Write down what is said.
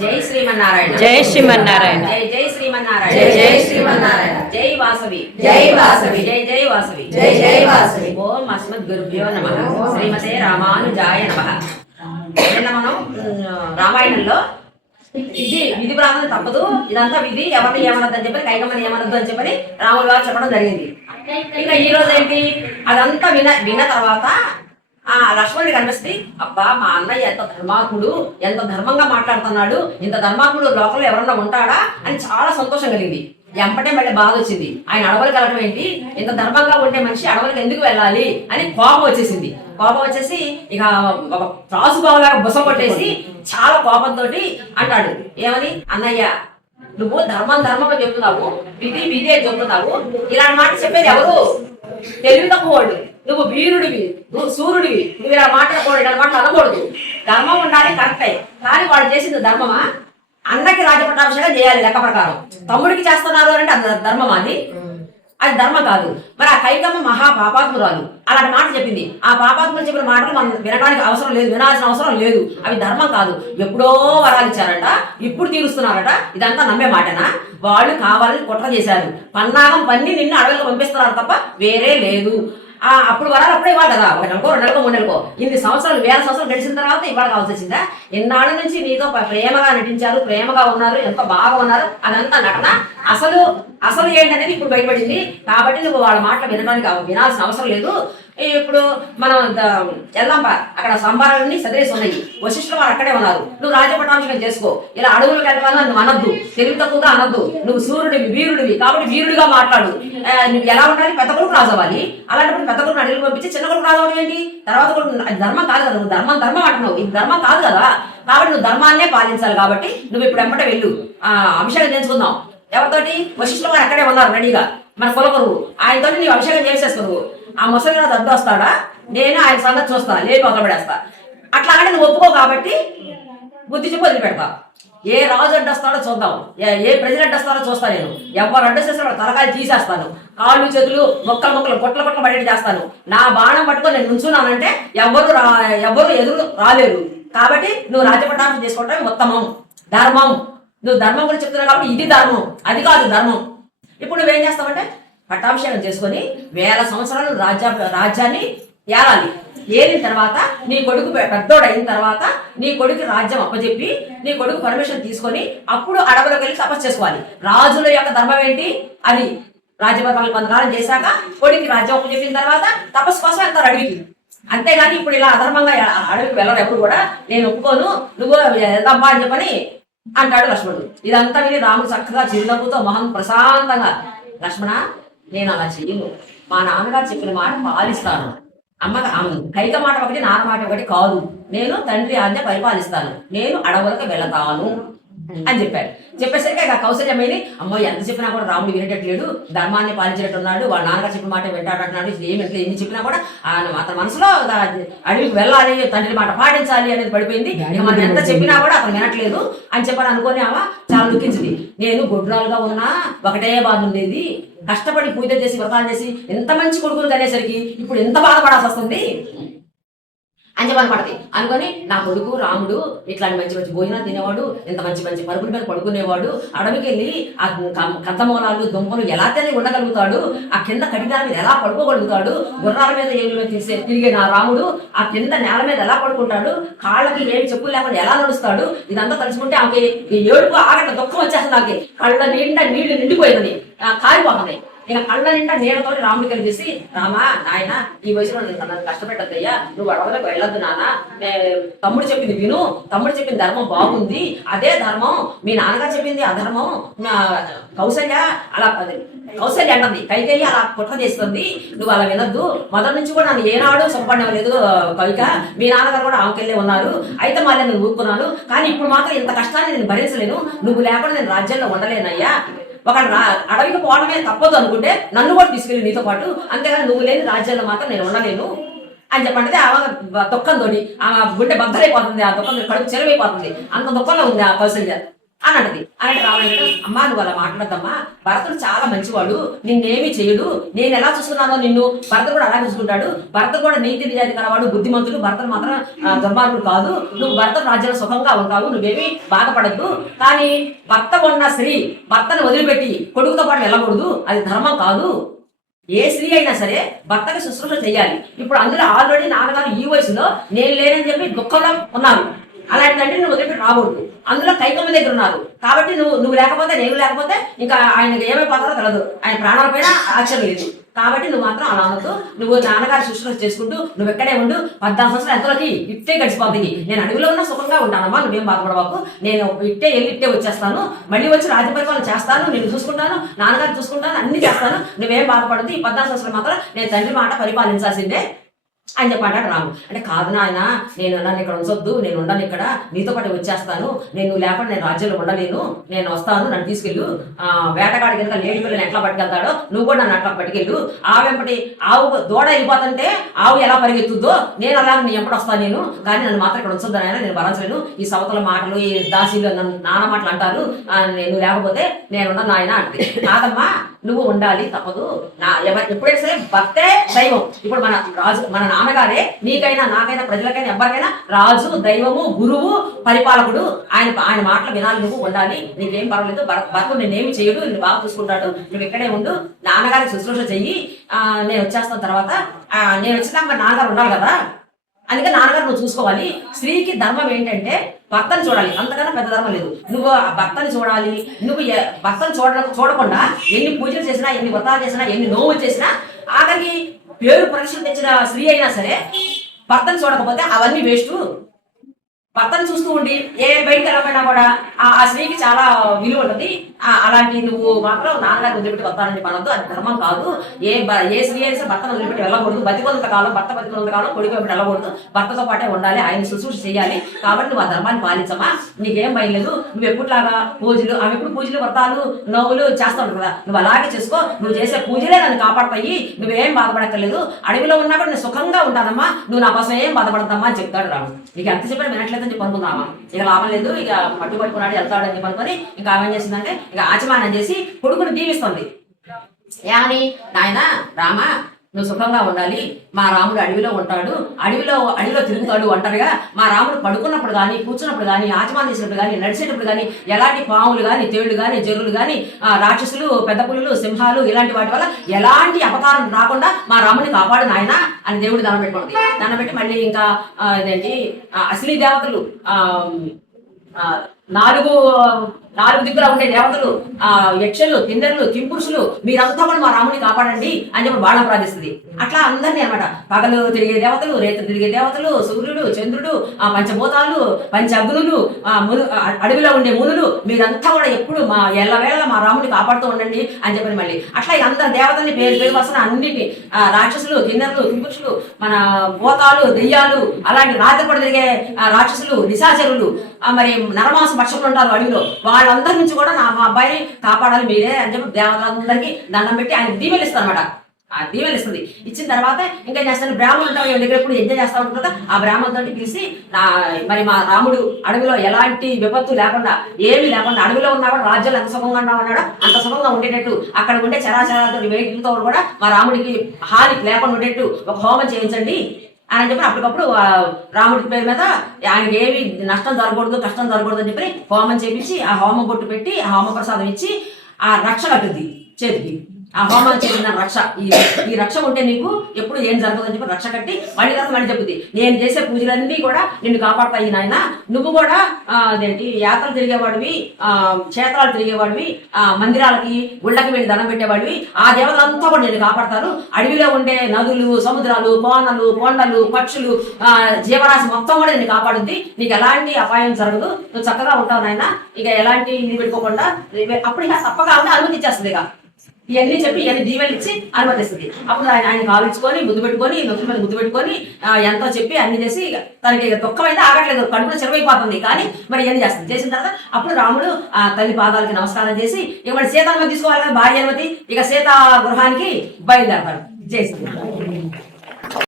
జై శ్రీమన్నారాయణ. జై శ్రీమన్నారాయణ. జై జై శ్రీమన్నారాయణ. జై జై శ్రీమన్నారాయణ. జై వాసవి. జై వాసవి. జై జై వాసవి. జై జై వాసవి. ఓం అస్మద్ గురుభ్యో నమ. శ్రీమతే రామానుజాయ నమ. నిన్న మనం రామాయణంలో ఇది విధి ప్రాంతం తప్పదు. ఇదంతా విధి ఎవరిని ఏమనద్దు అని చెప్పి కైకమ్మని ఏమనద్దు అని చెప్పని రాములు గారు చెప్పడం జరిగింది. ఇంకా ఈ రోజు ఏంటి? అదంతా విన విన్న తర్వాత ఆ లక్ష్మణుడి కనిపిస్తే అబ్బా మా అన్నయ్య ఎంత ధర్మాకుడు ఎంత ధర్మంగా మాట్లాడుతున్నాడు ఇంత ధర్మాకుడు లోకంలో ఎవరన్నా ఉంటాడా అని చాలా సంతోషం కలిగింది. ఎంపటే మళ్ళీ బాధ వచ్చింది. ఆయన అడవులకు వెళ్ళడం ఏంటి? ఇంత ధర్మంగా ఉండే మనిషి అడవులకు ఎందుకు వెళ్ళాలి అని కోపం వచ్చేసింది. కోపం వచ్చేసి ఇక ఒక త్రాసు బావలాగా బుస కొట్టేసి చాలా కోపంతో అంటాడు ఏమని? అన్నయ్య నువ్వు ధర్మం ధర్మంగా చెప్తున్నావు విధి విధి అని చెప్తున్నావు. ఇలాంటి మాట చెప్పేది ఎవరు? తెలివి తక్కువ నువ్వు వీరుడివి నువ్వు సూర్యుడివి. నువ్వు ఇలా మాట్లాడకూడదు ఇలా మాట అనకూడదు ధర్మం ఉండాలి కరెక్టే కానీ వాడు చేసింది ధర్మమా? అన్నకి రాజపట్టాభిషేకం చేయాలి లెక్క ప్రకారం. తమ్ముడికి చేస్తున్నారు అంటే అది ధర్మం అది? అది ధర్మం కాదు. మరి ఆ కైకమ్మ మహా పాపాత్మురాలు అలాంటి మాట చెప్పింది. ఆ పాపాత్ములు చెప్పిన మాటలు మనం వినడానికి అవసరం లేదు వినాల్సిన అవసరం లేదు. అవి ధర్మం కాదు. ఎప్పుడో వరాలు ఇచ్చారట ఇప్పుడు తీరుస్తున్నారట. ఇదంతా నమ్మే మాటనా? వాళ్ళు కావాలని కుట్ర చేశారు. పన్నాగం పన్ని నిన్ను అడవిలో పంపిస్తున్నారు తప్ప వేరే లేదు. ఆ అప్పుడు వరాలు అప్పుడే ఇవ్వాలి కదా. ఒక నెలకో రెండు నెలకో మూడు నెలకో. ఇన్ని సంవత్సరాలు వేల సంవత్సరాలు గడిచిన తర్వాత ఇవాళ కావాల్సి వచ్చిందా ఎన్నాళ్ళ నుంచి నీతో ప్రేమగా నటించారు ప్రేమగా ఉన్నారు ఎంత బాగా ఉన్నారు అదంతా నటన. అసలు అసలు ఏంటనేది ఇప్పుడు బయటపడింది. కాబట్టి నువ్వు వాళ్ళ మాటలు వినడానికి వినాల్సిన అవసరం లేదు. ఇప్పుడు మనం ద- అక్కడ సంబారాలన్నీ సదరేసి ఉన్నాయి. వశిష్ఠులు వారు అక్కడే ఉన్నారు. నువ్వు రాజపటాభిషేకం చేసుకో. ఇలా అడవులకు వెళ్ళాలని నువ్వు అనద్దు. తెలివి తక్కువగా అనద్దు. నువ్వు సూర్యుడివి వీరుడివి కాబట్టి వీరుడిగా మాట్లాడు. నువ్వు ఎలా ఉండాలి? పెద్ద కొడుకు రాజవ్వాలి. అలాంటప్పుడు పెద్ద కొడుకు అడవికి పంపించి చిన్న కొడుకు రాజు ఏంటి? తర్వాత కొడుకు ధర్మం కాదు కదా. నువ్వు ధర్మం ధర్మం అంటున్నావు. ఇది ధర్మం కాదు కదా. కాబట్టి నువ్వు ధర్మాన్నే పాలించాలి కాబట్టి నువ్వు ఇప్పుడు ఎంబట వెళ్ళు. ఆ, అభిషేకం చేసుకుందాం ఎవరితోటి? వశిష్ఠులు వారు అక్కడే ఉన్నారు రెడీగా. మన కులగురువు. ఆయనతో నీవు అభిషేకం చేసేస్తున్నావు ఆ ముసలి రాజు వస్తాడా? నేను ఆయన సంగతి చూస్తా లేపి వదలబడేస్తా అట్లా అని నువ్వు ఒప్పుకో కాబట్టి బుద్ధి చెప్పి వదిలిపెడతా. ఏ రాజు అడ్డొస్తాడో చూద్దాం. ఏ- ఏ ప్రజలు అడ్డొస్తాడో చూస్తా నేను. ఎవరు అడ్డొస్తాడో తలకాయ తీసేస్తాను. కాళ్ళు చేతులు మొక్కలు మొక్కలు పొట్ల పొట్ల పడేటి చేస్తాను. నా బాణం పట్టుకొని నేను నుంచున్నానంటే ఎవరు రా ఎవరు ఎదురు రాలేరు. కాబట్టి నువ్వు రాజ్యపట్టాన్ని చేసుకోవటం ఉత్తమం ధర్మం నువ్వు ధర్మం గురించి చెప్తున్నావు కాబట్టి ఇది ధర్మం. అది కాదు ధర్మం. ఇప్పుడు నువ్వేం చేస్తావంటే పట్టాభిషేకం చేసుకొని వేల సంవత్సరాలు రాజ్య రాజ్యాన్ని ఏలాలి ఏలిన తర్వాత నీ కొడుకు పెద్దోడు అయిన తర్వాత నీ కొడుకు రాజ్యం అప్పచెప్పి నీ కొడుకు పర్మిషన్ తీసుకొని అప్పుడు అడవులకు వెళ్ళి తపస్సు చేసుకోవాలి. రాజుల యొక్క ధర్మం ఏంటి? అది రాజ్యపరిపాలన కొంతకాలం చేశాక కొడుకు రాజ్యం అప్పచెప్పిన తర్వాత తపస్సు కోసం వెళ్తారు అడవికి. అంతేగాని ఇప్పుడు ఇలా అధర్మంగా అడవికి వెళ్ళరు ఎప్పుడు కూడా నేను ఒప్పుకోను. నువ్వు వెళ్దామా అని చెప్పని అంటాడు లక్ష్మణుడు. ఇదంతా విని రాముడు చక్కగా చిరునవ్వుతో మొహం ప్రశాంతంగా లక్ష్మణ నేను అలా చెయ్యను. మా నాన్నగారు చెప్పిన మాట పాలిస్తాను. అమ్మ అమ్మ- కైక మాట ఒకటి నాన్న మాట ఒకటి కాదు. నేను తండ్రి ఆజ్ఞ పరిపాలిస్తాను. నేను అడవులకు వెళతాను. అని చెప్పాడు చెప్పేసరికి ఇక కౌశల్యమైంది అమ్మో ఎంత చెప్పినా కూడా రాముడు వినేటట్లేడు ధర్మాన్ని పాలించేటట్టున్నాడు వాళ్ళ నాన్నగారు చెప్పిన మాట వింటాడంటున్నాడు ఏమి ఎన్ని చెప్పినా కూడా ఆయన అతని మనసులో అడవికి వెళ్ళాలి తండ్రి మాట పాటించాలి అనేది పడిపోయింది. మనం ఎంత చెప్పినా కూడా అతను వినట్లేదు అని చెప్పని అనుకొని ఆమె చాలా దుఃఖించింది. నేను గొడ్రాలుగా ఉన్నా ఒకటే బాధ ఉండేది. కష్టపడి పూజ చేసి వ్రతాలు చేసి ఎంత మంచి కొడుకులు కనేసరికి ఇప్పుడు ఎంత బాధపడాల్సి వస్తుంది? అని చెప్పి పడది అనుకొని నా కొడుకు రాముడు ఇట్లాంటి మంచి మంచి భోజనాలు తినేవాడు ఇంత మంచి మంచి పరుగుల మీద పడుకునేవాడు అడవికి వెళ్ళి ఆ కథమూలాలు దుంపలు ఎలా తిని ఉండగలుగుతాడు ఆ కింద కఠినాల మీద ఎలా పడుకోగలుగుతాడు గుర్రాల మీద ఏళ్ళు మీద తీసే తిరిగే నా రాముడు ఆ కింద నేల మీద ఎలా పడుకుంటాడు కాళ్ళకి ఏమి చెప్పులు లేకుండా ఎలా నడుస్తాడు ఇదంతా తలుచుకుంటే ఆమెకి ఈ ఏడుపు ఆగట దుఃఖం వచ్చేస్తుంది నాకు కళ్ళ నిండా నీళ్ళు నిండిపోయింది కారిపోతుంది ఇక కళ్ళ నిండా నీళ్ళతో రాముడు కలిసి రామా నాయన ఈ వయసులో నన్ను నన్ను కష్టపెట్టద్దయ్యా నువ్వు అడవులకు వెళ్ళొద్దు నాన్న. తమ్ముడు చెప్పింది విను. తమ్ముడు చెప్పిన ధర్మం బాగుంది. అదే ధర్మం. మీ నాన్నగారు చెప్పింది అధర్మం నా కౌశల్య అలా కౌశల్య అంటుంది కైకేయి అలా కుట్ర చేస్తుంది. నువ్వు అలా వినొద్దు. మొదటి నుంచి కూడా నన్ను ఏనాడు సుఖపడలేదు కవిక మీ నాన్నగారు కూడా ఆమెకెళ్ళే ఉన్నారు. అయితే మళ్ళీ నేను ఊరుకున్నాను. కానీ ఇప్పుడు మాత్రం ఇంత కష్టాన్ని నేను భరించలేను. నువ్వు లేకుండా నేను రాజ్యంలో ఉండలేనయ్యా. ఒక అడవికి పోవడమే తప్పదు అనుకుంటే నన్ను కూడా తీసుకెళ్ళి నీతో పాటు. అంతేగాని నువ్వు లేని రాజ్యాల్లో మాత్రం నేను ఉండలేను. అని చెప్పంటే ఆమె దుఃఖంతో ఆమె గుండె బద్దలైపోతుంది ఆ దుఃఖం కడుపు చెరవైపోతుంది. అంత దుఃఖంలో ఉంది ఆ కౌశల్య అని అంటది. అంటే రామాయణుడు అమ్మా నువ్వు అలా మాట్లాడద్దమ్మా. భరతుడు చాలా మంచివాడు. నిన్నేమి చేయడు. నేను ఎలా చూస్తున్నానో నిన్ను భర్త కూడా అలా చూసుకుంటాడు. భర్త కూడా నీతి నిజాతి కలవాడు బుద్ధిమంతుడు. భర్తను మాత్రం దుర్మార్గుడు కాదు. నువ్వు భర్త రాజ్యంలో సుఖంగా ఉంటావు. నువ్వేమీ బాధపడద్దు. కానీ భర్త ఉన్న స్త్రీ భర్తను వదిలిపెట్టి కొడుకుతో పాటు వెళ్ళకూడదు. అది ధర్మం కాదు. ఏ స్త్రీ అయినా సరే భర్తకి శుశ్రూష చేయాలి. ఇప్పుడు అందులో ఆల్రెడీ నాన్నగారు ఈ వయసులో నేను లేనని చెప్పి దుఃఖంలో ఉన్నారు. అలాంటి తండ్రి నువ్వు వదిలిపెట్టి రాకూడదు. అందులో కైకమ్మ దగ్గర ఉన్నారు. కాబట్టి నువ్వు నువ్వు లేకపోతే నేను లేకపోతే ఇంకా ఆయనకి ఏమైపోతారో తెలియదు ఆయన ప్రాణాల పైన ఆశ్చర్యం లేదు. కాబట్టి నువ్వు మాత్రం అలా అనొద్దు. నువ్వు నాన్నగారి శుశ్రూష చేసుకుంటూ నువ్వు ఎక్కడే ఉండు పద్నాలుగు సంవత్సరాలు ఎంతలోకి ఇట్టే గడిచిపోతుంది నేను అడవిలో ఉన్న సుఖంగా ఉంటానమ్మా నువ్వేం బాధపడవాకు నేను ఇట్టే వెళ్ళి ఇట్టే వచ్చేస్తాను. మళ్ళీ వచ్చి రాజ్య పరిపాలన చేస్తాను నేను చూసుకుంటాను నాన్నగారు చూసుకుంటాను అన్ని చేస్తాను. నువ్వేం బాధపడదు ఈ పద్నాలుగు సంవత్సరాలు మాత్రం నేను తండ్రి మాట పరిపాలించాల్సిందే. అని చెప్పాడు రాము. అంటే కాదు నాయన నేను నన్ను ఇక్కడ ఉంచొద్దు నేను ఉండను ఇక్కడ నీతో పాటు వచ్చేస్తాను. నేను లేకుండా నేను రాజ్యంలో ఉండలేను నేను వస్తాను నన్ను తీసుకెళ్ళు. ఆ, వేటగాడి కనుక లేడి పిల్లని ఎట్లా పట్టుకెళ్తాడో నువ్వు కూడా నన్ను అట్లా పట్టుకెళ్ళు. ఆవు వెంపటి ఆవు దూడ వెళ్ళిపోతుంటే ఆవు ఎలా పరిగెత్తుద్దో నేను అలా నీ ఎప్పుడు వస్తాను నేను. కానీ నన్ను మాత్రం ఇక్కడ ఉంచొద్దు నాయన నేను భరించలేను. ఈ సవతల మాటలు ఈ దాసీలు నన్ను నాన్న మాటలు అంటారు. నేను లేకపోతే నేను ఉండను నాయన అంటే కాదమ్మా నువ్వు ఉండాలి తప్పదు. నా ఎవరు ఎప్పుడైనా సరే భర్తే దైవం. ఇప్పుడు మన రాజు మన నాన్నగారే నీకైనా నాకైనా ప్రజలకైనా ఎవరికైనా రాజు దైవము గురువు పరిపాలకుడు ఆయన ఆయన మాటలు వినాలి నువ్వు ఉండాలి. నీకేం పర్వాలేదు భర్త నేనేమి చేయడు నేను బాగా చూసుకుంటాడు. నువ్వు ఇక్కడే ఉండు నాన్నగారికి శుశ్రూష చెయ్యి. ఆ, నేను వచ్చేస్తాను తర్వాత. నేను వచ్చినాక మరి నాన్నగారు ఉండాలి కదా? అందుకే నాన్నగారు నువ్వు చూసుకోవాలి. స్త్రీకి ధర్మం ఏంటంటే భర్తను చూడాలి. అంతకన్నా పెద్ద ధర్మం లేదు. నువ్వు ఆ భర్తను చూడాలి. నువ్వు భర్తను చూడ చూడకుండా ఎన్ని పూజలు చేసినా ఎన్ని వ్రతాలు చేసినా ఎన్ని నోవులు చేసినా ఆఖరికి పేరు పరీక్షలు తెచ్చిన స్త్రీ అయినా సరే భర్తను చూడకపోతే అవన్నీ వేస్ట్ భర్తను చూస్తూ ఉండి ఏ బయట వెళ్ళకపోయినా కూడా ఆ స్త్రీకి చాలా విలువ ఉంటుంది. అలాంటి నువ్వు మాత్రం నాన్నగారిని వదిలిపెట్టి వస్తానని పడద్దు అది ధర్మం కాదు. ఏ బ- ఏ స్త్రీ అయినా భర్తను వదిలిపెట్టి వెళ్ళకూడదు. బతికొంత కాలం భర్త బతికొంత కాలం కొడుకు వెంబడి వెళ్ళకూడదు. భర్తతో పాటే ఉండాలి. ఆయన శుశ్రూష చేయాలి. కాబట్టి నువ్వు ఆ ధర్మాన్ని పాలించమా నీకేం భయం లేదు. నువ్వు ఎప్పుడులాగా పూజలు అవి ఎప్పుడు పూజలు వ్రతాలు నవ్వులు చేస్తావు కదా. నువ్వు అలాగే చేసుకో. నువ్వు చేసే పూజలే నన్ను కాపాడతాయి. నువ్వేం బాధపడక్కర్లేదు. అడవిలో ఉన్నా కూడా నేను సుఖంగా ఉంటానమ్మా. నువ్వు నా కోసం ఏం బాధపడతామా అని చెప్తాడు రాము. నీకు ఎంత చెప్పాడు వినట్లేదని చెప్పి అనుకుందామా ఇక లాభం లేదు ఇక పట్టు పట్టుకున్నాడు వెళ్తాడని చెప్పి అనుకుని ఇంకా ఆమె చేసిందంటే ఇక ఆచమానం చేసి కొడుకుని దీవిస్తుంది. ఏమని? నాయన రామ నువ్వు సుఖంగా ఉండాలి. మా రాముడు అడవిలో ఉంటాడు. అడవిలో అడవిలో తిరుగుతాడు ఒంటరిగా మా రాముడు పడుకున్నప్పుడు కానీ కూర్చున్నప్పుడు కానీ ఆచమానం చేసినప్పుడు కానీ నడిచేటప్పుడు కానీ ఎలాంటి పాములు కానీ తేళ్ళు కానీ జరులు కానీ రాక్షసులు పెద్ద పులులు సింహాలు ఇలాంటి వాటి వల్ల ఎలాంటి అపకారం రాకుండా మా రాముడిని కాపాడు నాయన అని దేవుడు దండం పెట్టుకుంది. దండం పెట్టి మళ్ళీ ఇంకా ఆ, ఇదేంటి? దేవతలు ఆ, నాలుగు నాలుగు దిక్కులా ఉండే దేవతలు ఆ యక్షలు కిందరులు కింపురుషులు మీరంతా కూడా మా రాముని కాపాడండి అని చెప్పి బాణం ప్రార్థిస్తుంది అట్లా అందరినీ అన్నమాట. పగలు తిరిగే దేవతలు రేతు తిరిగే దేవతలు సూర్యుడు చంద్రుడు ఆ పంచభూతాలు పంచ అగ్నులు ఆ మును అడవిలో ఉండే మునులు మీరంతా కూడా ఎప్పుడు మా ఎల్లవేళ మా రాముని కాపాడుతూ ఉండండి అని చెప్పి మళ్ళీ. అట్లా ఇక అందరు దేవతల్ని పేరు పేరు వస్తున్న అన్నిటిని ఆ రాక్షసులు కిందరులు కింపురుషులు మన భూతాలు దెయ్యాలు అలాంటి రాత్రిపడి తిరిగే ఆ రాక్షసులు నిశాచరులు ఆ మరి నరమాసు భక్షకులు ఉంటారు అడవిలో. వాళ్ళందరి నుంచి కూడా నా మా అబ్బాయిని కాపాడాలి మీరే అని చెప్పి దేవతలందరికీ దండం పెట్టి ఆయన దీవెలు ఇస్తారన్నమాట. ఆ దీవెలు ఇస్తుంది. ఇచ్చిన తర్వాత ఇంకా చేస్తాను బ్రాహ్మణులు ఉంటారు ఎవరి దగ్గర ఎప్పుడు యజ్ఞం చేస్తా ఉంటుంది కదా ఆ బ్రాహ్మణులతో పిలిచి నా మరి మా రాముడు అడవిలో ఎలాంటి విపత్తు లేకుండా ఏమీ లేకుండా అడవిలో ఉన్నా కూడా రాజ్యాలు ఎంత సుఖంగా ఉన్నా ఉన్నాడో అంత సుఖంగా ఉండేటట్టు అక్కడ ఉండే చరాచరాలతో వేగిలతో కూడా మా రాముడికి హాని లేకుండా ఉండేట్టు ఒక హోమం చేయించండి. అని చెప్పి అప్పటికప్పుడు రాముడి పేరు మీద ఆయనకి ఏమి నష్టం జరగకూడదు కష్టం జరగకూడదు అని చెప్పి హోమం చేపించి ఆ హోమం బొట్టు పెట్టి ఆ హోమ ప్రసాదం ఇచ్చి ఆ రక్ష కట్టుద్ది చేతికి. ఆ చేసిన రక్ష ఈ ఈ రక్ష ఉంటే నీకు ఎప్పుడు ఏం జరగదు అని చెప్పి రక్ష కట్టి మళ్ళీ తర్వాత మళ్ళీ చెప్పుద్ది నేను చేసే పూజలన్నీ కూడా నిన్ను కాపాడతాయి నాయన. నువ్వు కూడా అదేంటి యాత్రలు తిరిగేవాడివి ఆ క్షేత్రాలు తిరిగేవాడివి ఆ మందిరాలకి గుళ్ళకి వెళ్ళి దండం పెట్టేవాడివి. ఆ దేవతలంతా కూడా నేను కాపాడతారు. అడవిలో ఉండే నదులు సముద్రాలు కోనలు కొండలు పక్షులు ఆ జీవరాశి మొత్తం కూడా నేను కాపాడుద్ది. నీకు ఎలాంటి అపాయం జరగదు. నువ్వు చక్కగా ఉంటావు నాయన. ఇక ఎలాంటి ఇది పెట్టుకోకుండా అప్పుడు ఇక తప్పగా అనుమతి ఇచ్చేస్తుంది ఇక ఇవన్నీ చెప్పి ఇవన్నీ దీవెలు ఇచ్చి అనుమతిస్తుంది అప్పుడు ఆయన ఆయన కావించుకొని ముద్దు పెట్టుకొని నొప్పి మీద ముద్దు పెట్టుకొని ఎంతో చెప్పి అన్ని చేసి ఇక తనకి ఇక ఆగట్లేదు. కడుపులో చెరువైపోతుంది కానీ మరి ఇవన్నీ చేస్తుంది. చేసిన తర్వాత అప్పుడు రాముడు ఆ తల్లి పాదాలకి నమస్కారం చేసి ఇక మరి సీతానుమతి తీసుకోవాలి కదా భార్య అనుమతి. ఇక సీతా గృహానికి బయలుదేరతాడు. చేసింది